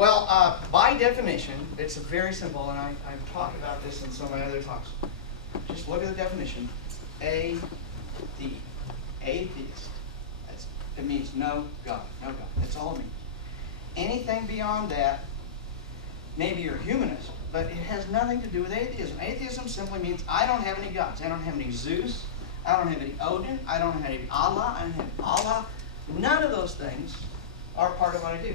Well, by definition, it's very simple, and I've talked about this in some of my other talks. Just look at the definition. Atheist. It means no God, no God. That's all it means. Anything beyond that, maybe you're a humanist, but it has nothing to do with atheism. Atheism simply means I don't have any gods. I don't have any Zeus. I don't have any Odin. I don't have any Allah. I don't have Allah. None of those things are part of what I do.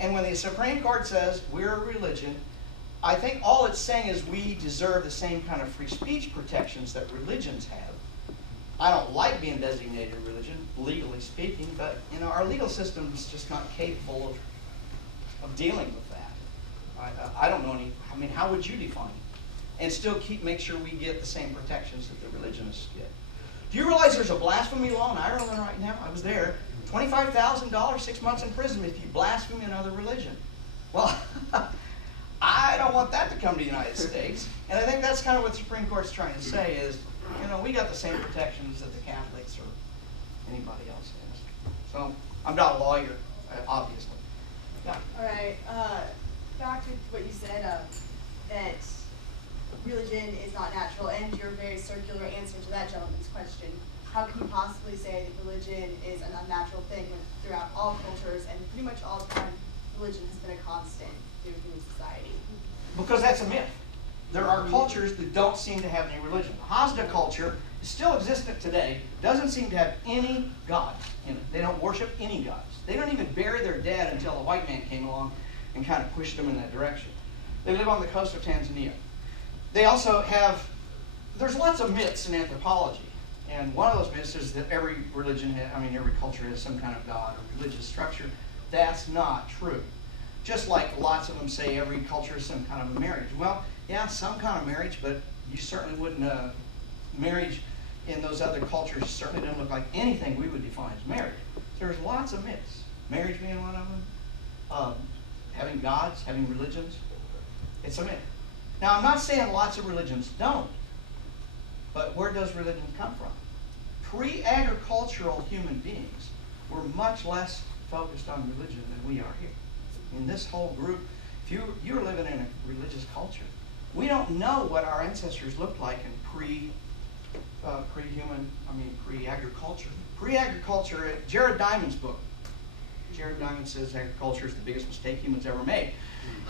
And when the Supreme Court says we're a religion, I think all it's saying is we deserve the same kind of free speech protections that religions have. I don't like being designated a religion, legally speaking, but our legal system is just not capable of dealing with that. I don't know any. I mean, how would you define it? And still make sure we get the same protections that the religionists get. Do you realize there's a blasphemy law in Ireland right now? I was there. $25,000, 6 months in prison if you blaspheme another religion. Well, I don't want that to come to the United States. And I think that's kind of what the Supreme Court's trying to say is, we got the same protections that the Catholics or anybody else has. So I'm not a lawyer, obviously. Yeah. All right. Back to what you said, that religion is not natural, and your very circular answer to that gentleman's question. How can you possibly say that religion is an unnatural thing when throughout all cultures and pretty much all time, religion has been a constant through human society? Because that's a myth. There are cultures that don't seem to have any religion. The Hazda culture is still existent today, doesn't seem to have any gods in it. They don't worship any gods. They don't even bury their dead until a white man came along and kind of pushed them in that direction. They live on the coast of Tanzania. They also have, there's lots of myths in anthropology. And one of those myths is that every religion, every culture has some kind of god or religious structure. That's not true. Just like lots of them say every culture is some kind of a marriage. Well, yeah, some kind of marriage, but you certainly wouldn't, marriage in those other cultures certainly doesn't look like anything we would define as marriage. So there's lots of myths. Marriage being one of them. Having gods, having religions. It's a myth. Now, I'm not saying lots of religions don't. But where does religion come from? Pre-agricultural human beings were much less focused on religion than we are here. In this whole group, if you're living in a religious culture, we don't know what our ancestors looked like in pre-agriculture. Pre-agriculture, Jared Diamond's book. Jared Diamond says agriculture is the biggest mistake humans ever made.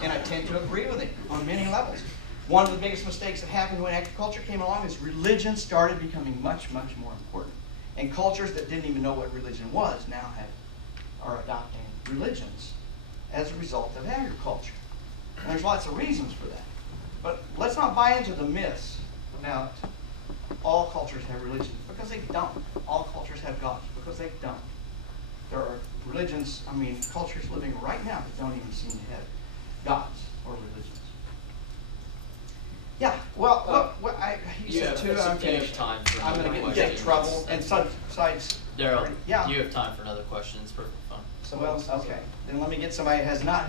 And I tend to agree with him on many levels. One of the biggest mistakes that happened when agriculture came along is religion started becoming much, much more important. And cultures that didn't even know what religion was now are adopting religions as a result of agriculture. And there's lots of reasons for that. But let's not buy into the myths about all cultures have religions, because they don't. All cultures have gods, because they don't. There are religions, cultures living right now that don't even seem to have gods or religions. Yeah, well, look, you said two. I'm going to get in trouble. And besides, Darrell, yeah. You have time for another question. It's perfectly fine. Someone else? Okay. Then let me get somebody who has not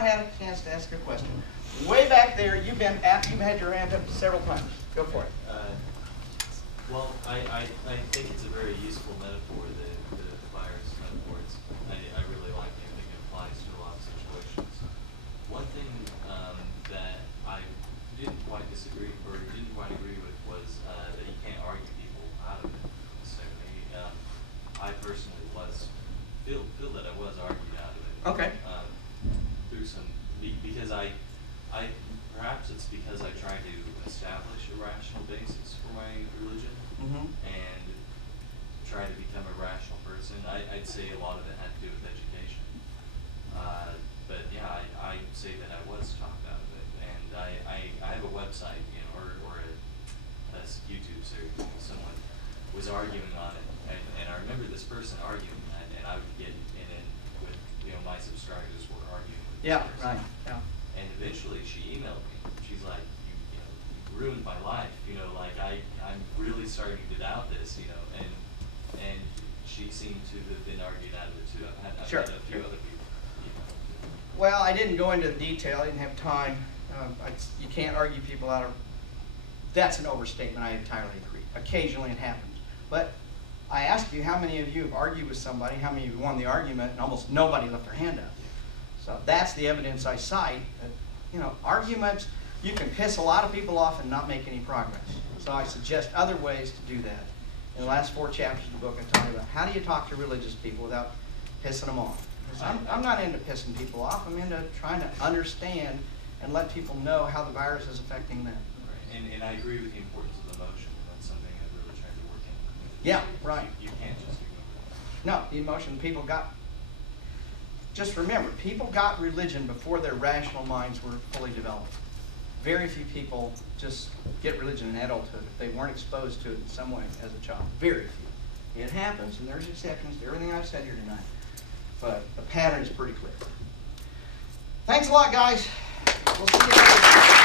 had a chance to ask a question. Way back there, you've had your hand up several times. Go for it. Well, I think it's a very useful metaphor, the virus metaphors. I really like it. I think it applies to a lot of situations. One thing that I didn't quite disagree or didn't quite agree with was that you can't argue people out of it necessarily. I personally feel that I was argued out of it. Okay. Through some because I perhaps it's because I tried to establish a rational basis for my religion and try to become a rational person. I'd say a lot of it had to do with education. But yeah, I say that I was talked out of it. And I have a website, or a YouTube series. Someone was arguing on it, and I remember this person arguing that, and I would get in with, my subscribers were arguing with this person. Right. Yeah. And eventually she emailed me. She's like, you ruined my life. I'm really starting to doubt this, and she seemed to have been argued out of it too. I've had a few other people. Well, I didn't go into detail. I didn't have time. You can't argue people out of. That's an overstatement. I entirely agree. Occasionally it happens. But I asked you how many of you have argued with somebody, how many of you won the argument, and almost nobody left their hand up. So that's the evidence I cite. Arguments, you can piss a lot of people off and not make any progress. So I suggest other ways to do that. In the last 4 chapters of the book, I talk about how do you talk to religious people without pissing them off. Because I'm not into pissing people off. I'm into trying to understand and let people know how the virus is affecting them. Right. And I agree with the importance of the emotion. That's something I really tried to work in. Yeah, right. You can't just ignore that. No, the emotion people got. Just remember, people got religion before their rational minds were fully developed. Very few people just get religion in adulthood if they weren't exposed to it in some way as a child. Very few. It happens, and there's exceptions to everything I've said here tonight. But the pattern is pretty clear. Thanks a lot, guys. We'll see you later.